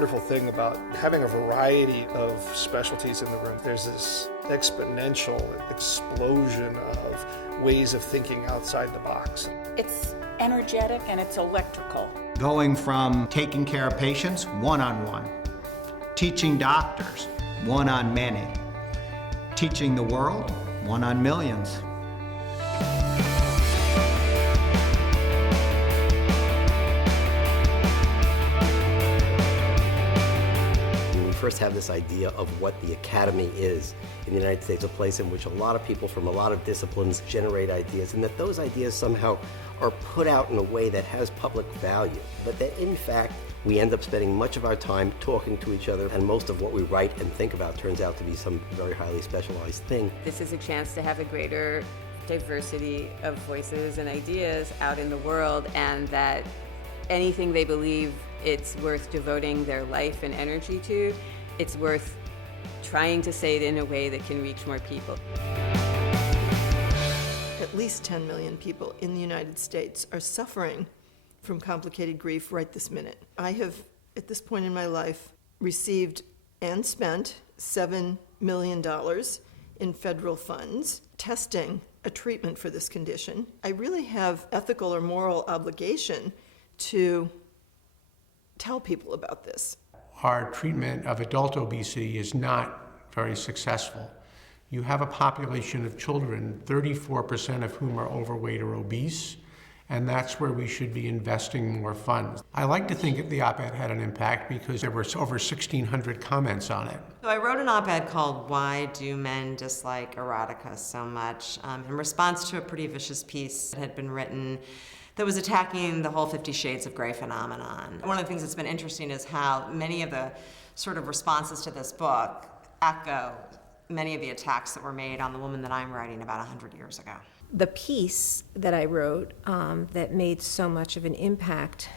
wonderful thing about having a variety of specialties in the room. There's this exponential explosion of ways of thinking outside the box. It's energetic and it's electrical. Going from taking care of patients one-on-one, teaching doctors one-on-many, teaching the world one-on-millions. First have this idea of what the Academy is in the United States, a place in which a lot of people from a lot of disciplines generate ideas, and that those ideas somehow are put out in a way that has public value, but that in fact we end up spending much of our time talking to each other, and most of what we write and think about turns out to be some very highly specialized thing. This is a chance to have a greater diversity of voices and ideas out in the world, and that anything they believe it's worth devoting their life and energy to, it's worth trying to say it in a way that can reach more people. At least 10 million people in the United States are suffering from complicated grief right this minute. I have, at this point in my life, received and spent $7 million in federal funds testing a treatment for this condition. I really have ethical or moral obligation to tell people about this. Our treatment of adult obesity is not very successful. You have a population of children, 34% of whom are overweight or obese, and that's where we should be investing more funds. I like to think that the op-ed had an impact because there were over 1,600 comments on it. So I wrote an op-ed called "Why Do Men Dislike Erotica So Much?" In response to a pretty vicious piece that had been written that was attacking the whole 50 Shades of Grey phenomenon. One of the things that's been interesting is how many of the sort of responses to this book echo many of the attacks that were made on the woman that I'm writing about 100 years ago. The piece that I wrote that made so much of an impact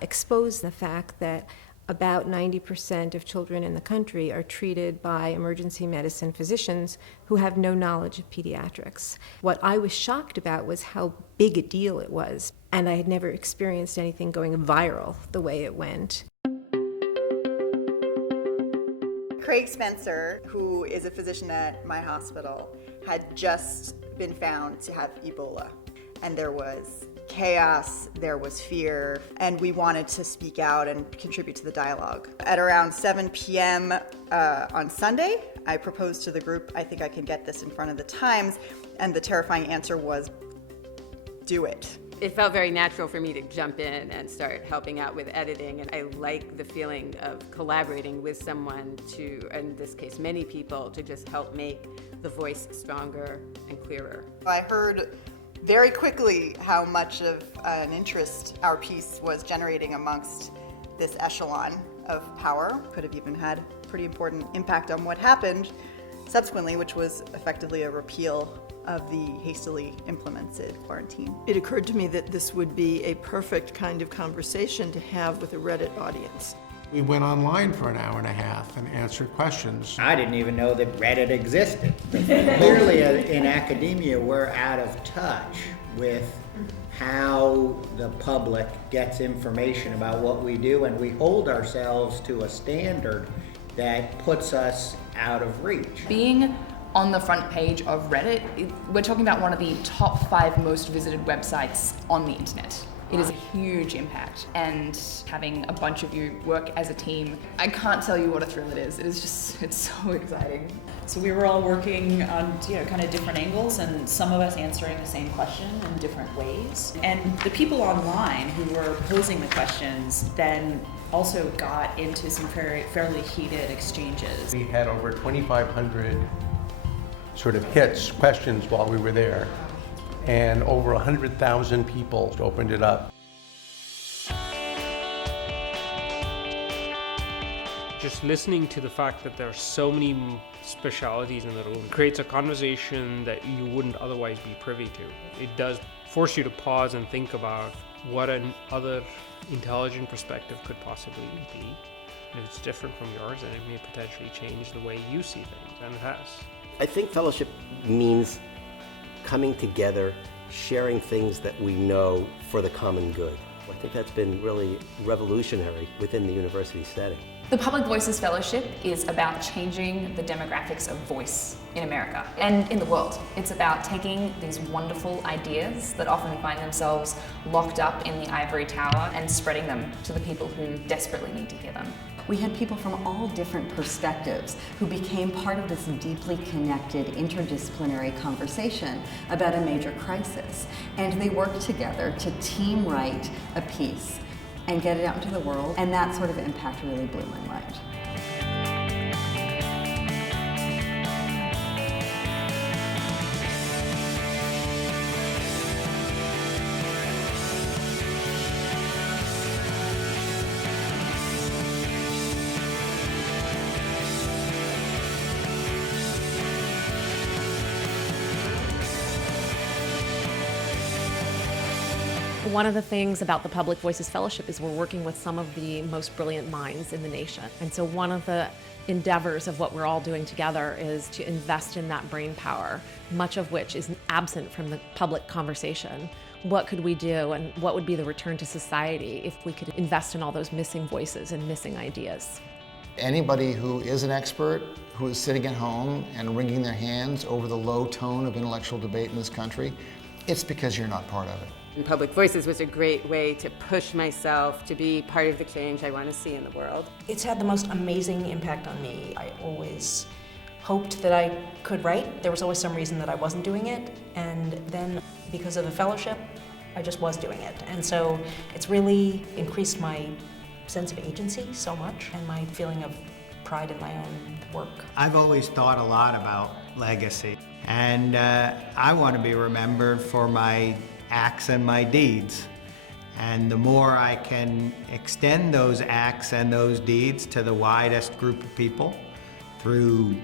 exposed the fact that about 90% of children in the country are treated by emergency medicine physicians who have no knowledge of pediatrics. What I was shocked about was how big a deal it was, and I had never experienced anything going viral the way it went. Craig Spencer, who is a physician at my hospital, had just been found to have Ebola. And there was chaos, there was fear, and we wanted to speak out and contribute to the dialogue. At around 7 p.m. On Sunday, I proposed to the group, I think I can get this in front of the Times, and the terrifying answer was, do it. It felt very natural for me to jump in and start helping out with editing, and I like the feeling of collaborating with someone to, in this case, many people, to just help make the voice stronger and clearer. I heard very quickly how much of an interest our piece was generating amongst this echelon of power. Could have even had a pretty important impact on what happened subsequently, which was effectively a repeal of the hastily implemented quarantine. It occurred to me that this would be a perfect kind of conversation to have with a Reddit audience. We went online for an hour and a half and answered questions. I didn't even know that Reddit existed. Clearly in academia, we're out of touch with how the public gets information about what we do, and we hold ourselves to a standard that puts us out of reach. Being on the front page of Reddit, we're talking about one of the top 5 most visited websites on the internet. It is a huge impact, and having a bunch of you work as a team, I can't tell you what a thrill it is. It is just, it's so exciting. So we were all working on, kind of different angles, and some of us answering the same question in different ways. And the people online who were posing the questions then also got into some fairly heated exchanges. We had over 2,500 sort of questions while we were there, and over 100,000 people opened it up. Just listening to the fact that there are so many specialities in the room creates a conversation that you wouldn't otherwise be privy to. It does force you to pause and think about what another intelligent perspective could possibly be. And if it's different from yours, then it may potentially change the way you see things, and it has. I think fellowship means coming together, sharing things that we know for the common good. I think that's been really revolutionary within the university setting. The Public Voices Fellowship is about changing the demographics of voice in America and in the world. It's about taking these wonderful ideas that often find themselves locked up in the ivory tower and spreading them to the people who desperately need to hear them. We had people from all different perspectives who became part of this deeply connected interdisciplinary conversation about a major crisis. And they worked together to team write a piece and get it out into the world. And that sort of impact really blew my mind. One of the things about the Public Voices Fellowship is we're working with some of the most brilliant minds in the nation. And so one of the endeavors of what we're all doing together is to invest in that brain power, much of which is absent from the public conversation. What could we do, and what would be the return to society if we could invest in all those missing voices and missing ideas? Anybody who is an expert, who is sitting at home and wringing their hands over the low tone of intellectual debate in this country, it's because you're not part of it. And Public Voices was a great way to push myself to be part of the change I want to see in the world. It's had the most amazing impact on me. I always hoped that I could write. There was always some reason that I wasn't doing it, and then because of the fellowship, I just was doing it. And so it's really increased my sense of agency so much, and my feeling of pride in my own work. I've always thought a lot about legacy, and I want to be remembered for my acts and my deeds. And the more I can extend those acts and those deeds to the widest group of people through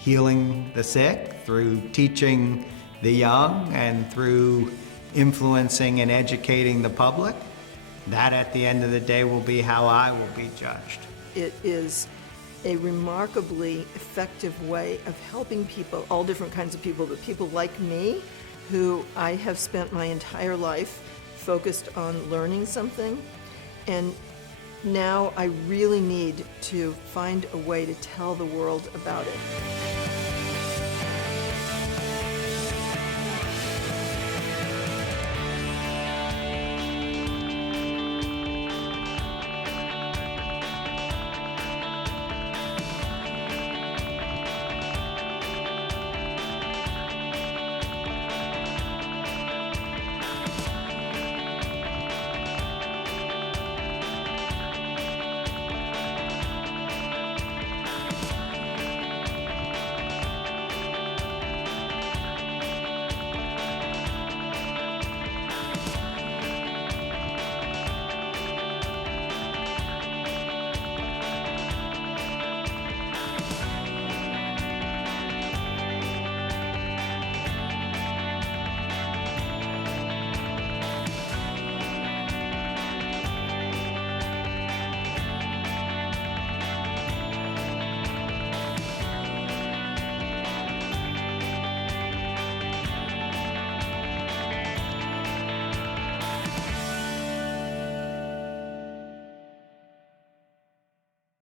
healing the sick, through teaching the young, and through influencing and educating the public, that at the end of the day will be how I will be judged. It is a remarkably effective way of helping people, all different kinds of people, but people like me, who I have spent my entire life focused on learning something, and now I really need to find a way to tell the world about it.